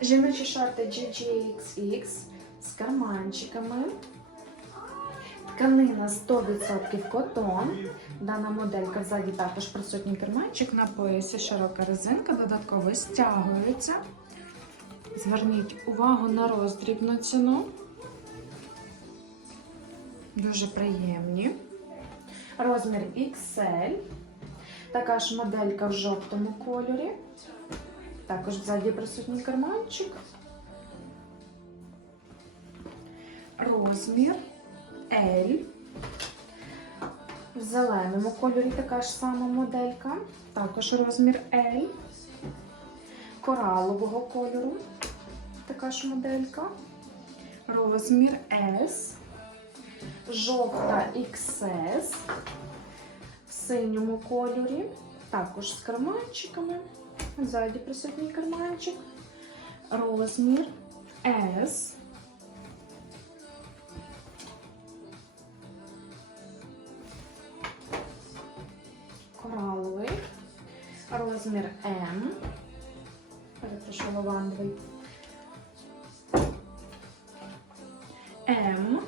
Жіночі шорти GGXX з карманчиками. Тканина 100% котон. Дана моделька ззаді також присутній карманчик на поясі, широка резинка, додатково стягується. Зверніть увагу на роздрібну ціну. Дуже приємні. Розмір XL. Така ж моделька в жовтому кольорі. Також ззаді присутній карманчик. Розмір L. В зеленому кольорі така ж сама моделька. Також розмір L. Коралового кольору. Така ж моделька. Розмір S. Жовта XS. В синьому кольорі. Також з карманчиками. Ззаді присутній карманчик. Розмір S. Кораловий. Розмір М. Перепрошую, лавандовий. М.